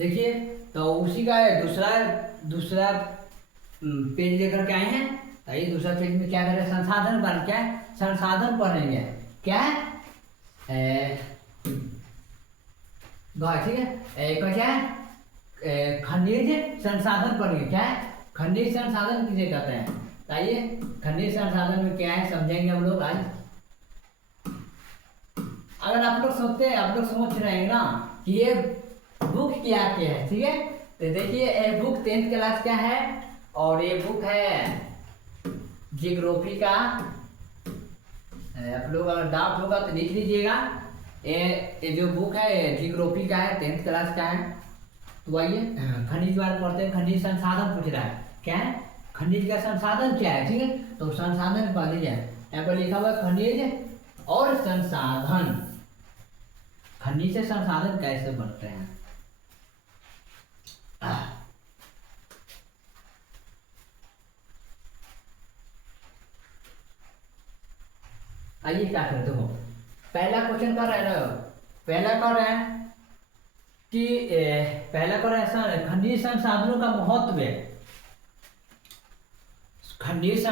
देखिए, तो उसी का है दूसरा दूसरा पेज लेकर के आए हैं। तो ये दूसरा पेज में क्या करें, संसाधन पर क्या है, संसाधन पढ़ेंगे। क्या है, ठीक है, क्या है, खनिज संसाधन पढ़ेंगे। क्या है, खनिज संसाधन किसे कहते हैं। तो आइए, खनिज संसाधन में क्या है समझेंगे हम लोग आज। अगर आप लोग सोचते हैं, आप लोग सोच रहे हैं ना कि ये बुक क्या है, ठीक है, तो देखिए ये बुक 10th क्लास का है और ये बुक है जियोग्राफी का। आप लोग अगर डाउट होगा तो लिख लीजिएगा। ये जो बुक है जियोग्राफी का है, 10th क्लास का है। तो आइए खनिज बार पढ़ते हैं। खनिज संसाधन पूछ रहा है, क्या है, खनिज का संसाधन क्या है, ठीक है। तो संसाधन पढ़ लीजिए, यहाँ पर लिखा हुआ है खनिज और संसाधन। खनिज से संसाधन कैसे बनते हैं। आइए क्या करते हो, पहला क्वेश्चन कर रहे हैं, पहला कर रहे हैं कि पहला कर रहे हैं खनिज संसाधनों का महत्व है। खनिज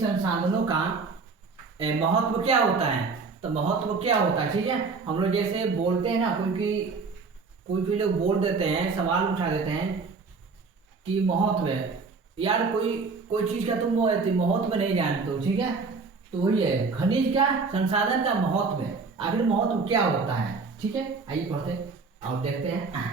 संसाधनों का महत्व क्या होता है। तो महत्व क्या होता है, ठीक है। हम लोग जैसे बोलते हैं ना, कोई भी लोग बोल देते हैं, सवाल उठा देते हैं कि महत्व है, यार कोई चीज का तुम महत्व नहीं जानते हो, ठीक है। तो वही है खनिज का संसाधन का महत्व है, आखिर महत्व क्या होता है, ठीक है। आइए पढ़ते और देखते हैं।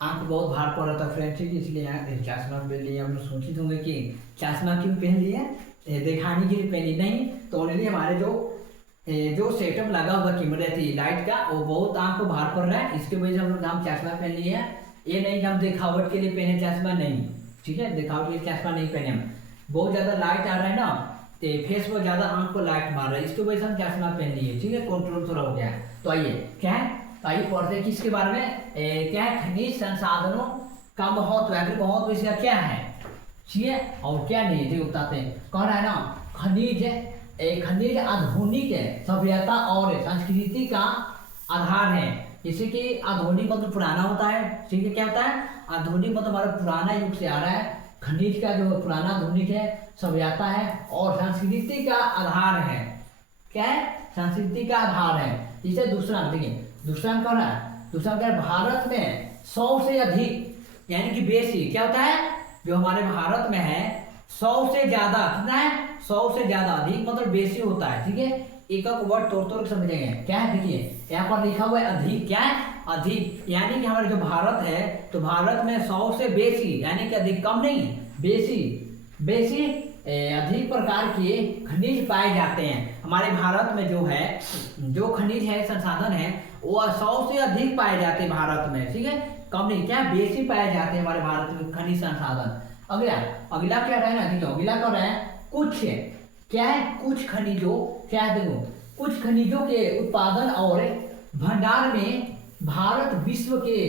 आंख बहुत भार पड़ रहा था फ्रेंड, ठीक है, इसलिए चश्मा पहन लिया। हम लोग सोचित होंगे कि चश्मा क्यों पहन लिया, दिखाने के लिए पहनी नहीं। तो ऑलरेडी हमारे जो सेटअप लगा हुआ कैमरा थी लाइट का, वो बहुत आंख को भार पड़ रहा है, इसके वजह से हम लोग चश्मा पहन लिए हैं। ये नहीं कि हम दिखावट के लिए पहने चश्मा, नहीं, ठीक है, दिखावट के लिए चश्मा नहीं पहने हम। बहुत ज़्यादा लाइट आ रहा है ना, तो फेस पर ज़्यादा आंख को लाइट मार रहा है, इसकी वजह से हम चश्मा पहन लिए, ठीक है, कंट्रोल थोड़ा हो गया है। तो आइए क्या है, आइए पढ़ते हैं किसके बारे में, क्या है, खनिज संसाधनों का महत्व है। महत्व इसका क्या है, ठीक है, और क्या नहीं है बताते हैं। कह रहा है ना, खनिज आधुनिक सभ्यता और संस्कृति का आधार है। जैसे कि आधुनिक मतलब पुराना होता है, ठीक है, क्या होता है, आधुनिक मतलब हमारा पुराना युग से आ रहा है। खनिज का जो पुराना आधुनिक है, सभ्यता है और संस्कृति का आधार है। क्या है, संस्कृति का आधार है। जैसे दूसरा देखिए, दूसरा कह रहा है, दूसरा कह रहा है भारत में 100 से अधिक यानी कि बेसी, क्या होता है, जो हमारे भारत में है 100 से ज्यादा, कितना है, 100 से ज्यादा, अधिक मतलब बेसी होता है, ठीक है। एक एक वर्ड तोड़ के समझेंगे। क्या है, देखिए यहाँ पर लिखा हुआ है अधिक, क्या है, अधिक यानी कि हमारा जो भारत है, तो भारत में 100 से बेसी यानी कि अधिक, कम नहीं, बेसी अधिक प्रकार के खनिज पाए जाते हैं। हमारे भारत में जो खनिज है, संसाधन है, वो 100 से अधिक पाए जाते हैं भारत में, ठीक है, कम नहीं, क्या बेसी पाए जाते हैं हमारे भारत में खनिज संसाधन। अगला क्या है ना, देखो अगला क्या है, कुछ क्या है, कुछ खनिजों, क्या है, देखो कुछ खनिजों के उत्पादन और भंडार में भारत विश्व के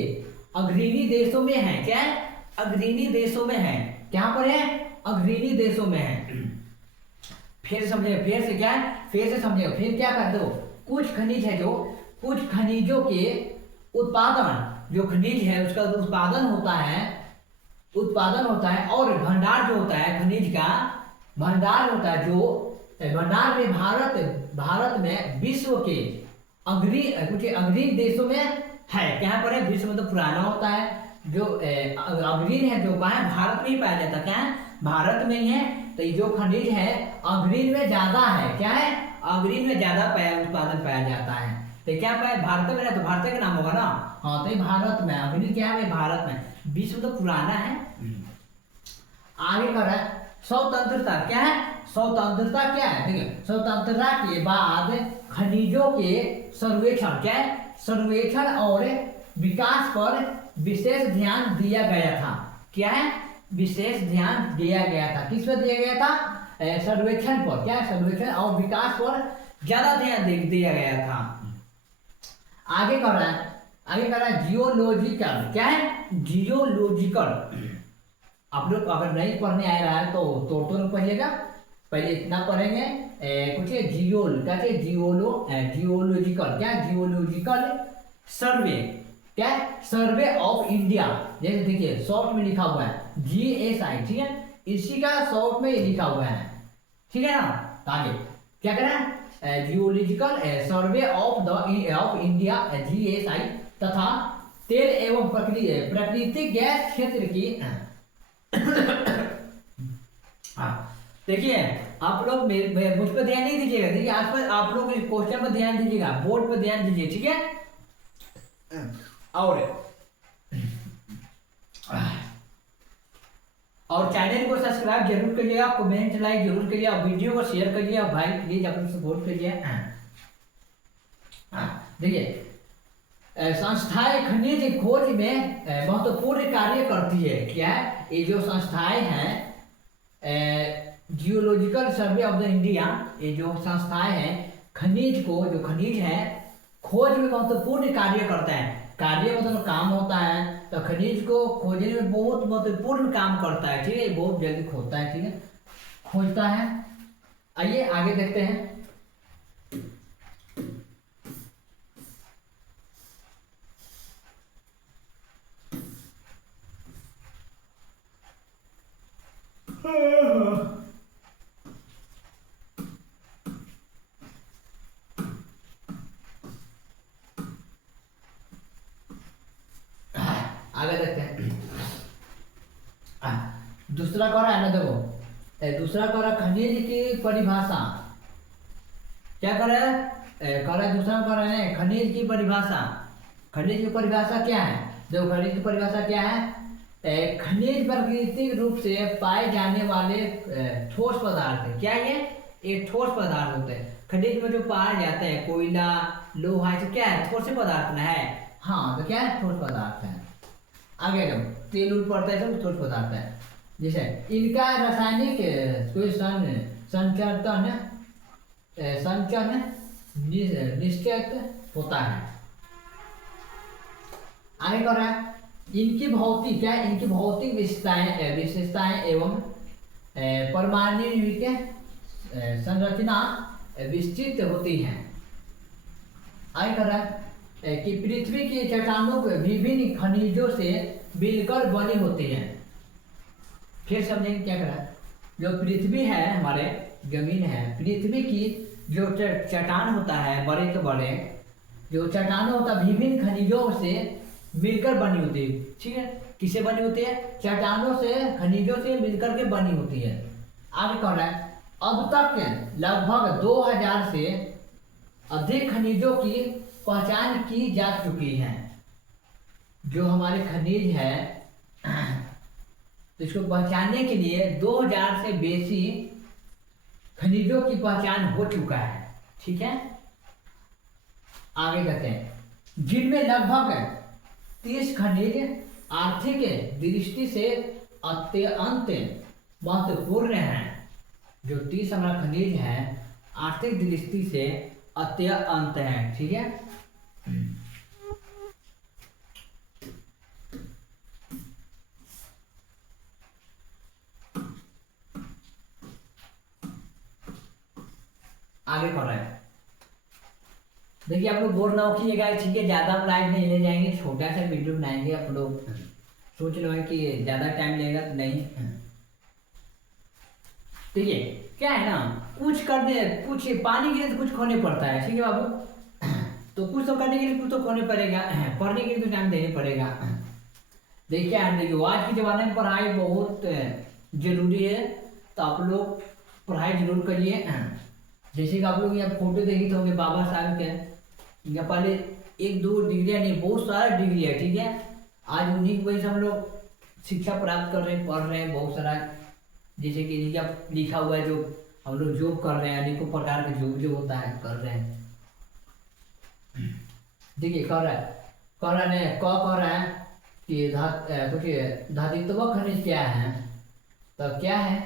अग्रणी देशों में है। क्या है, अग्रणी देशों में है, क्या पर है, अग्रणी देशों में है। फिर समझे, फिर से क्या है, फिर से समझे, फिर क्या कर दो, कुछ खनिज है, जो कुछ खनिजों के उत्पादन, जो खनिज है उसका उत्पादन होता है और भंडार जो होता है खनिज का भंडार होता है, जो भंडार में भारत में विश्व के अग्रणी देशों में है। क्या पर है, विश्व मतलब पुराना होता है, जो अग्रणी है, जो कहाँ है, भारत में ही पाया जाता है, क्या है, भारत में ही है। तो ये जो खनिज है अग्रणी में ज्यादा है, क्या है, अग्रणी में ज्यादा उत्पादन पाया जाता है। तो क्या पाया, भारत में, तो भारत का नाम होगा ना, हाँ, तो भारत में अग्रणी क्या है, भारत में, विश्व तो पुराना है। आगे कर रहा है, स्वतंत्रता क्या है, स्वतंत्रता क्या है, देखिए स्वतंत्रता के बाद खनिजों के सर्वेक्षण क्या है, सर्वेक्षण और विकास पर विशेष ध्यान दिया गया था। क्या है, विशेष ध्यान दिया गया था, किस पर दिया गया था, सर्वेक्षण पर, क्या है, सर्वेक्षण और विकास पर ज्यादा ध्यान दिया गया था। आगे कर रहा है, आगे कर रहा है जियोलॉजिकल, क्या है, जियोलॉजिकल। आप लोग अगर नहीं पढ़ने आ रहा है तो तोड़ पढ़िएगा, पहले इतना पढ़ेंगे, कुछ जियोल क्या है, जियोलॉजिकल, क्या जियोलॉजिकल सर्वे, क्या सर्वे ऑफ इंडिया, जैसे देखिए शॉर्ट में लिखा हुआ है GSI, ठीक है, इसी का शॉर्ट में लिखा हुआ है, ठीक है ना। आगे क्या करें, geological survey of India GSI तथा तेल एवं प्राकृतिक गैस क्षेत्र की देखिए आप लोग मुझ पर ध्यान नहीं दीजिएगा, देखिए आज पर आप लोग इस क्वेश्चन पर ध्यान दीजिएगा, बोर्ड पर ध्यान दीजिए, ठीक है। और चैनल को सब्सक्राइब जरूर करिएगा, कमेंट लाइक जरूर करिए, और वीडियो को शेयर करिए, और भाई प्लीज अपने सपोर्ट करिए। देखिए संस्थाएं खनिज खोज में महत्वपूर्ण कार्य करती है, क्या है, ये जो संस्थाएं हैं geological survey of the India, ये जो संस्थाएं हैं खनिज को, जो खनिज है खोज में महत्वपूर्ण कार्य करता है, कार्य मतलब काम होता है, तो खनिज को खोजने में बहुत महत्वपूर्ण काम करता है, ठीक है, बहुत जल्दी खोजता है, ठीक है, खोजता है। आइए आगे देखते हैं। आगे देखते हैं। दूसरा कह रहा है ना, देखो दूसरा कह रहा है खनिज की परिभाषा, क्या कर रहा है, कह रहा है दूसरा कह रहा है खनिज की परिभाषा, खनिज की परिभाषा क्या है, देखो खनिज की परिभाषा क्या है, खनिज प्राकृतिक रूप से पाए जाने वाले ठोस पदार्थ है, क्या ये एक ठोस पदार्थ होते हैं, खनिज में जो पाया जाता है कोयला लोहा, तो क्या है, ठोस पदार्थ ना है, हाँ तो क्या है, ठोस पदार्थ है। आगे जब तेल उल पड़ता है सब ठोस पदार्थ है, जैसे इनका रासायनिक कोई संचरण निश्चित होता है। आगे कर रहा है इनकी भौतिक, क्या इनकी भौतिक विशेषताएं एवं परमाणु संरचना विस्तृत होती है। आगे कर रहा है कि पृथ्वी की चट्टानों को विभिन्न खनिजों से मिलकर बनी होती है। फिर समझेंगे क्या करा, जो पृथ्वी है, हमारे जमीन है, पृथ्वी की जो चट्टान होता है, बड़े के बड़े जो चट्टान होता है विभिन्न खनिजों से मिलकर बनी होती है, ठीक है, किससे बनी होती है, चट्टानों से, खनिजों से मिलकर के बनी होती है। आगे कह रहा है अब तक लगभग 2000 से अधिक खनिजों की पहचान की जा चुकी है। जो हमारे खनिज है तो इसको पहचानने के लिए 2000 से बेसी खनिजों की पहचान हो चुका है, ठीक है। आगे कहते हैं जिनमें लगभग 30 खनिज आर्थिक दृष्टि से अत्यंत महत्वपूर्ण हैं। जो 30 हमारा खनिज है आर्थिक दृष्टि से अत्यंत है, ठीक है। आगे पढ़ रहे हैं, देखिए आप लोग बोर ना होइएगा, ठीक है, ज्यादा हम लाइव नहीं ले जाएंगे, छोटा सा वीडियो बनाएंगे, आप लोग सोच लो है कि ज्यादा टाइम लगेगा तो नहीं। देखिए क्या है ना, कुछ करने, कुछ पानी के लिए तो कुछ खोने पड़ता है, ठीक है बाबू, तो कुछ तो करने के लिए कुछ तो खोने पड़ेगा, पढ़ने के लिए तो टाइम देना पड़ेगा। देखिए देखिए आज के ज़माने में पढ़ाई बहुत जरूरी है, तो आप लोग पढ़ाई जरूर करिए। जैसे कि आप लोग यहाँ फोटो देखे होंगे बाबा साहब के, इनका पहले 1-2 डिग्रियाँ नहीं, बहुत सारा डिग्री है, ठीक है। आज उन्हीं की वजह से हम लोग शिक्षा प्राप्त कर रहे हैं, पढ़ रहे हैं, बहुत सारा जैसे कि जब लिखा हुआ है जो हम लोग जॉब कर रहे हैं, अनेकों प्रकार के जॉब जो होता है कर रहे हैं। देखिए कह रहा है कह रहा है कि धातुत्व खनिज क्या है, तो क्या है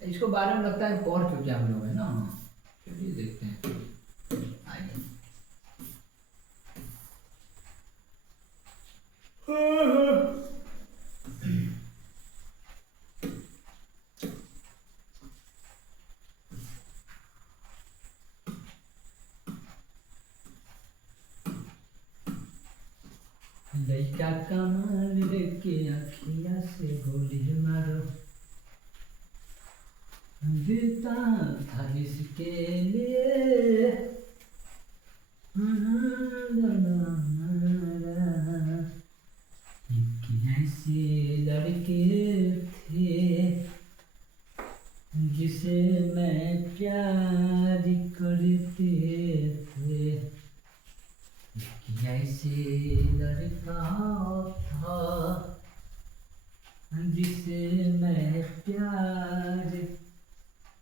इसको बारे में लगता है पढ़ चुके हम लोग है ना। चलिए देखते हैं, आइए। लड़का कमाल के अखिया से गोली मारो, देता था इसके लिए ऐसे लड़के थे जिसे मैं प्यार करते थे, ऐसे लड़का था जिसे मैं प्यार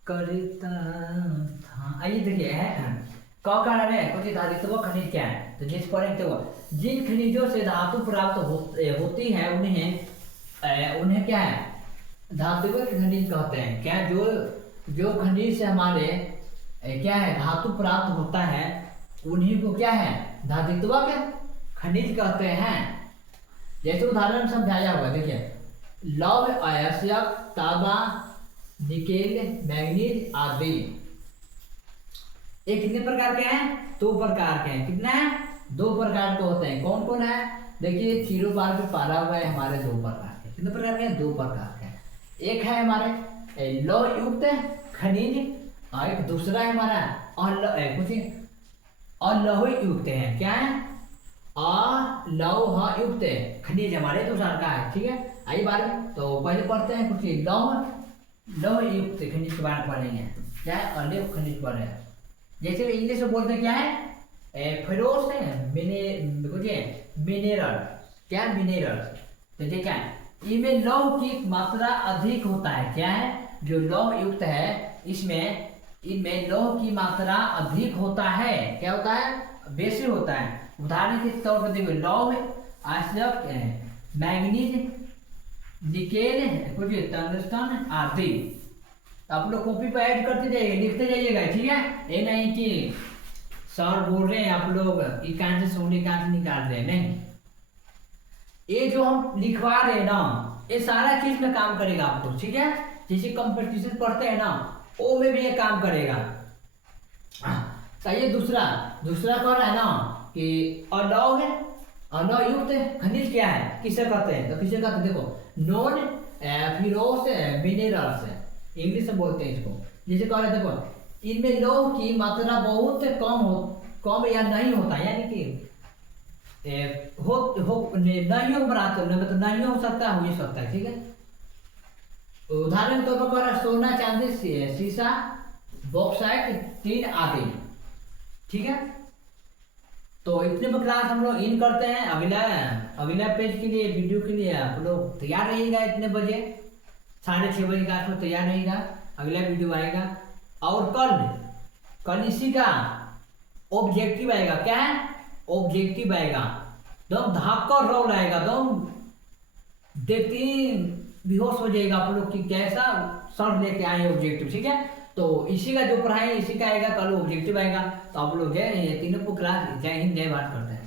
करता था। आइए देखिए है कौ कारण है कुछ धातुत्व खनिज क्या है, तो जिस पर देखो जिन खनिजों से धातु प्राप्त होती है उन्हें क्या है धातुत्व खनिज कहते हैं। क्या जो खनिज से हमारे क्या है धातु प्राप्त होता है उन्हीं को क्या है धातुत्व खनिज कहते हैं। जैसे उदाहरण समझाया हुआ देखिए लौह अयस्क तांबा निकेल मैग्नीज आदि, ये कितने प्रकार के हैं, 2 प्रकार के हैं। कितने हैं, 2 प्रकार के होते हैं। कौन कौन है, देखिए जीरो बार पे पारा हुआ है हमारे 2 प्रकार के। कितने प्रकार के हैं, 2 प्रकार के। एक है हमारे लौह युक्त खनिज और एक दूसरा है हमारा अलौह युक्त है। क्या है, अलौह युक्त खनिज हमारे 2 प्रकार का है। ठीक है, आइए बारे में तो पहले पढ़ते हैं कुछ लौह युक्त खनिज के बारे में पढ़ेंगे। क्या है, अलौह खनिज पढ़े, जैसे इंग्लिश में बोलते हैं क्या है फेरोस मिनरल। क्या मिनरल, तो देखिए क्या है इनमें लौह की मात्रा अधिक होता है। क्या है, जो लौह युक्त है इनमें लौह की मात्रा अधिक होता है। क्या होता है, बेसी होता है। उदाहरण के तौर पर देखो लौह अयस्क मैग्नीज निकेल कुछ टंगस्टन आदि। आप लोग कॉपी पे ऐड करते जाइए, लिखते जाइएगा। ठीक है, ये नहीं कि सर बोल रहे हैं आप लोग इकान से सोने का निकाल रहे हैं, नहीं। ये जो हम लिखवा रहे हैं ना ये सारा चीज में काम करेगा आपको। ठीक है, जैसे कंपटीशन पढ़ते हैं ना वो में भी ये काम करेगा। सही है। दूसरा कह रहा है ना कि अलौह युक्त खनिज क्या है, किसे कहते हैं, तो किसे कहते हैं देखो नॉन फेरोस मिनरल्स, इंग्लिश में बोलते हैं इसको। जैसे कह रहे देखो इनमें लौह की मात्रा बहुत कम या नहीं होता, यानी कि नहीं हो बराबर, मतलब नहीं हो सकता, हो ही सकता है। ठीक है, उदाहरण के तौर पर सोना चांदी सीसा बॉक्साइट टीन आदि। ठीक है, तो इतने पर क्लास हम लोग इन करते हैं। अगला पेज के लिए वीडियो के लिए आप लोग तैयार रहिएगा। इतने बजे 6:30 बजे के आसपास तैयार रहेगा, अगला वीडियो आएगा। और कल इसी का ऑब्जेक्टिव आएगा। क्या है, ऑब्जेक्टिव आएगा, एकदम धाकड़ रोल आएगा, एकदम देखते बेहोश हो जाएगा आप लोग कि कैसा सर लेके आए ऑब्जेक्टिव। ठीक है, तो इसी का जो पढ़ाई इसी का आएगा, कल ऑब्जेक्टिव आएगा। तो आप लोग ये तीनों को क्लास जय हिंद जय भारत करते हैं।